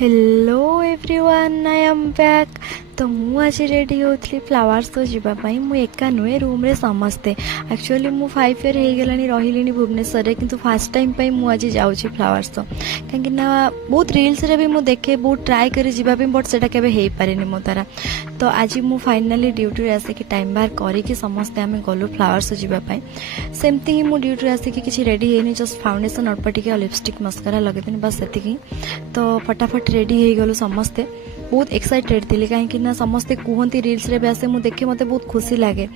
Hello everyone I am back. तो मु आज रेडी होती फ्लावर्स तो जावाई मु एका नुहे रूम रे समस्ते एक्चुअली मु 5 इयर हो गलानी रही भुवनेश्वर रे किंतु फास्ट टाइम पे मु आज जाऊँगी फ्लावर्स तो कहीं बहुत रील्स रे भी मु देखे बहुत ट्राए करी जीवाई बट सेटा केबे हेई पारेनी मो तारा। तो आज मु फाइनाली ड्यूटी रे आसिक टाइम बाहर करी समस्ते आम गलु फ्लावर्स जावाई सेमती ही मु ड्यूटी रे आसिक किसी रेडी होनी जस्ट फाउंडेशन अल्प टिके लिपस्टिक मस्कारा लगेदेनी बस से। तो फटाफट रेडी हो गलु समस्ते बहुत एक्साइटेड थी कहीं समस्ते कहते रील्स रे भी आसे मु देखे मते बहुत खुशी लगे।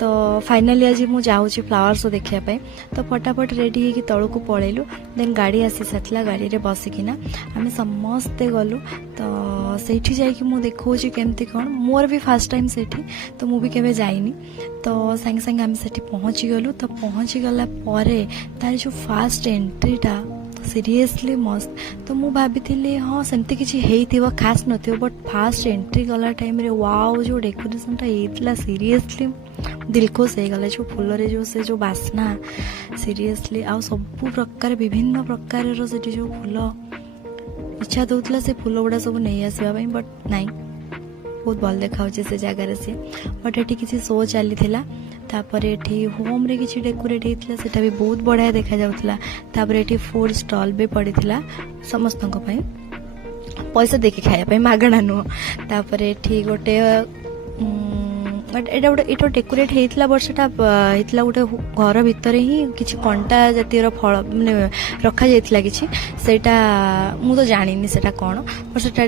तो फाइनाली आज मु जाऊँगी फ्लावर्स देखापी। तो फटाफट रेडी हो तौक पलैलु देन गाड़ी आसी सारा गाड़ी रे बसिकिना आम समस्ते गलु। तो सेठी जाइकी मु देखौछि केमती कौन मोर भी फास्ट टाइम सेठी तो मु भी केबे जाइनी। तो संगे संगे आम सेठी पहुँची गलु। तो पहुँची गला परे तार जो फास्ट एंट्रीटा सीरियसली मस्त। तो मु भाभी हाँ सेमती किसी हेइथिबो खास नथिबो बट फास्ट एंट्री गला टाइम रे वाओ जो डेकोरेशन टा हेइतला सीरियसली दिल खुश हो गला। जो फूल रे जो से जो बास्ना सीरियसली आ सब प्रकार विभिन्न प्रकार रो से जो फूल इच्छा दउतला से फूल गुड़ा सब नहीं आसवा बट नाई बहुत भल देखा से जगार से बट ये किसी शो चली तापर एठी होम रे किछि डेकोरेट हेतिला सेटा भी बहुत बढ़िया देखा जाउतला। तापर एठी फूड स्टॉल भी पड़ीथिला समस्तक पई पैसा देके खाया पई मागणा नु। तापर एठी गोटे बट एटा डेकोरेट हेतिला वर्षटा हेतिला गोटे घर भितर ही किछि कंटा जातीय फल माने रखा जाइथिला किछि सेटा मु तो जानिनी सेटा कोन पर सेटा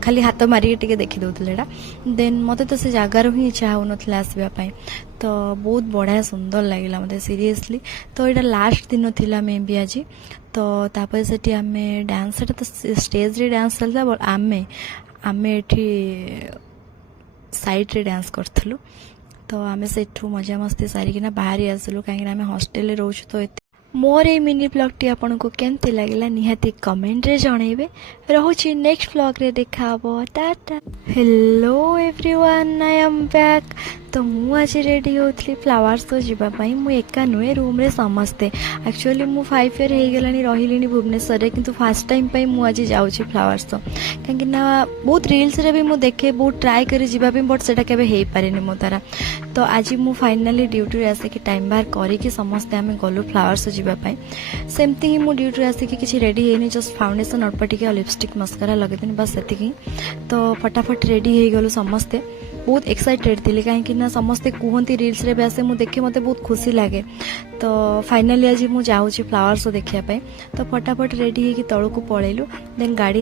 खाली हाथ मारी टिके देखि दउथिले एटा देन मते तो से जगार ही इच्छा होनथला आसीबा पई। तो बहुत बढ़िया सुंदर लगिला मते सीरियसली। तो एटा लास्ट दिन थिला मे भी आज। तो तापर सेठी आमे डांस सेटा तो स्टेज रे डांस चलता बट आमे एठी साइड रे डांस करथलु। तो आमे सेठू मजा मस्ती सारिकिना बाहरी आसलु कहीं आमे हॉस्टेल रे रहउछु। तो मोर ए मिनी ब्लॉग टी आपन को केमती लागला निहाती कमेंट रे जणेबे। रहउछि नेक्स्ट ब्लॉग रे देखाबो Tata. Hello everyone I am back. तो मु आज रेडी होती फ्लावर्स तो जावाई मु एका नुहे रूम रे समस्ते एक्चुअली मु 5 इयर हो गलानी रही भुवनेश्वर रे किंतु फास्ट टाइम पे मु आज जाऊँगी फ्लावर्स तो कहीं बहुत रील्स रे भी मु देखे बहुत ट्राए करी जीवाई बट सेटा केबे हेई पारेनी मो तारा। तो आज मु फाइनाली ड्यूटी रे आसिक टाइम बाहर करी समस्ते आम गलु फ्लावर्स जावाई सेमती ही मु ड्यूटी रे आसिक किसी रेडी होनी जस्ट फाउंडेशन अल्प टिके लिपस्टिक मस्कारा लगेदेनी बस से। तो फटाफट रेडी हो गलु समस्ते बहुत एक्साइटेड थी कहीं समस्ते कहते रील्स रे भी आसे मु देखे मते बहुत खुशी लगे। तो फाइनाली आज मु जाऊँगी फ्लावर्स देखापी। तो फटाफट रेडी हो तौक पलैलु देन गाड़ी